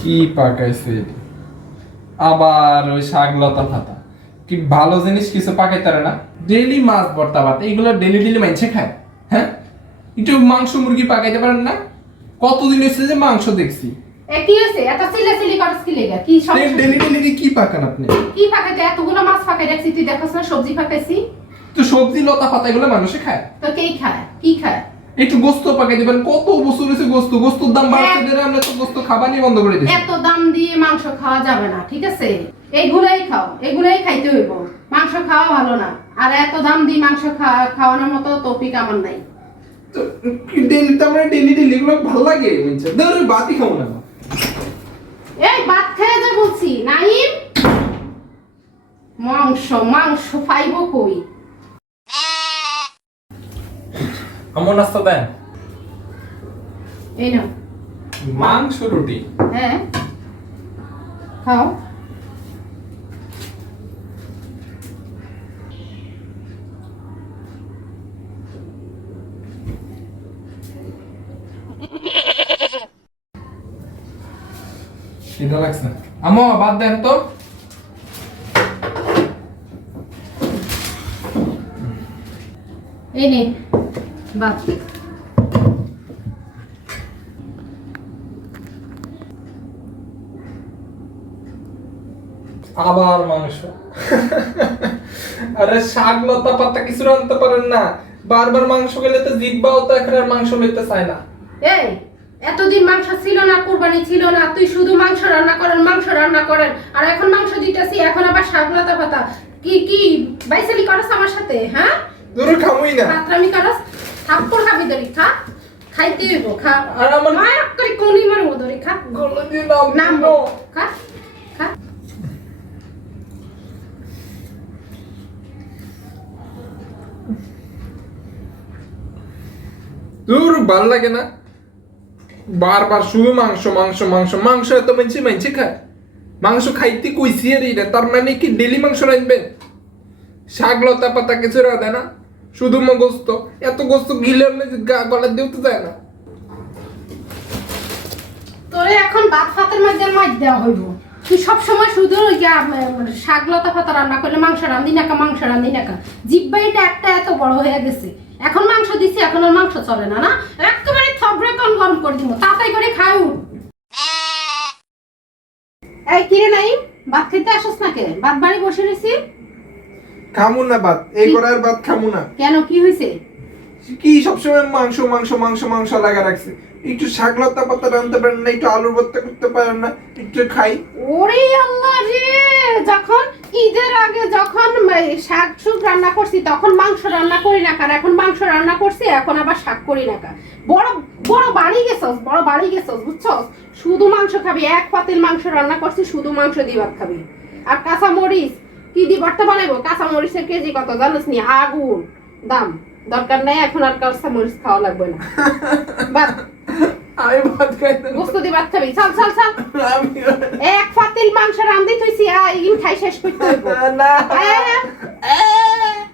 কি পাকাইছে আবার ওই শাক লতা ফাতা কি ভালো জিনিস কিছু পাকাইতে পারে না? ডেইলি মাছ ভর্তা ভাত এইগুলো ডেইলি ডেলি মাইনছে খায় হ্যাঁ? একটু মাংস মুরগি পাকাইতে পারেন না? কতদিন হয়েছে যে মাংস দেখছি। কি হয়েছে এত সিলে সিলি করস কি লেগা? কি সমস্যা? ডেইলি ডেইলি কি পাকান আপনি? কি পাকাইতে এতগুলো মাছ পাকাই রাখছি তুই দেখছ না সবজি পাকাইছি। তো সবজি লতা পাতা এগুলো মানুষে খায়। তো কে খায়? কি খায়? একটু গোস্ত পাকাই দিবেন। কত বছর হয়েছে গোস্ত? গোস্তর দাম বাড়ছে এক- বেড়ে আমরা তো গোস্ত খাবারই বন্ধ করে দিচ্ছি এত দাম দিয়ে মাংস খাওয়া যাবে না ঠিক আছে? এইগুলাই খাও এগুলাই খাইতে হইব। মাংস খাওয়া ভালো না। আর এত দাম দিয়ে মাংস খাওয়ানোর মতো তৌফিক আমার নাই। তো ডেইলি তো আমরা ডেইলি ডেইলি এগুলো ভালো লাগে বলছে ধর বাতি খাব না। এই ভাত খেয়ে যা বলছি নাইম? মাংস মাংস পাইব কই? আমার নাস্তা দেন এই না মাংস রুটি। হ্যাঁ। খাও। খিদা লাগছে। আমো বাদ দেন তো। এই নে। আবার মাংস। আরে শাক লতা পাতা কিছু রানতে পারেন না। বারবার মাংস খেলে তো জিব্বাও তো এখন আর মাংস লইতে চায় না। এই এতদিন মাংস ছিল না কুরবানি ছিল না তুই শুধু মাংস রান্না করেন মাংস রান্না করেন। আর এখন মাংস দিতেছি এখন আবার শাকলতা পাতা। কি কি বাইসালি করস আমার সাথে হ্যাঁ? দূরে খামুই না। পাত্রামি খা খাইতে হইব খা আর আমার মায়া করে কোনি খা গলা দিয়ে নাম খা খা দূর ভালো লাগে না বারবার শুধু মাংস মাংস মাংস মাংস এত মানছি মানছি খায় মাংস খাইতে কইছি আর তার মানে কি ডেলি মাংস রাখবেন শাক লতা পাতা কিছু রাধে না শুধু গোস্ত। এত গোস্ত গিলে গলা দিয়েও তো না। তোরে এখন ভাত ফাতের মধ্যে মাছ দেওয়া হইব। তুই সব সময় শুধু মানে শাক লতা রান্না করলে মাংস রান্ধি মাংস রান্ধি একটা এত বড় হয়ে গেছে। এখন মাংস দিছি, এখন আর মাংস চলে না না? একেবারে থবরে কন গরম করে দিব, তাড়াতাড়ি করে খাই উঠ। এই কিরে নাই ভাত খেতে আসস না কে? ভাত বাড়ি বসে রয়েছি? খামু না ভাত এই করার ভাত খামু না। কেন কি হয়েছে? কি সবসময় মাংস মাংস মাংস মাংস লাগা রাখছে। একটু শাক লতা পাতা পারেন না একটু আলুর ভর্তা করতে পারেন না একটু খাই। ওরে আল্লাহ রে! যখন ঈদের আগে যখন শাক রান্না করছি তখন মাংস রান্না করি না কারণ এখন মাংস রান্না করছি এখন আবার শাক করি না কার? বড় বড় বাড়ি গেছস বড় বাড়ি গেছস বুঝছস? শুধু মাংস খাবি এক পাতিল মাংস রান্না করছি শুধু মাংস দিয়ে ভাত খাবি। আর কাঁচা মরিচ দিয়ে ভর্তা বানাইবো? কাঁচা মরিচের কেজি কত? জানিস নি? আগুন। দাম। দরকার নাই এখন আর কাঁচা মরিচ খাওয়া লাগবে না। বাদ। আমি ভাত খাই গোস্ত দিয়ে ভাত খাবি। চল চল চল। এক ফাতিল মাংস রান্ধি তুই ইন খাই শেষ করতে হইব। না। আয়, আয়।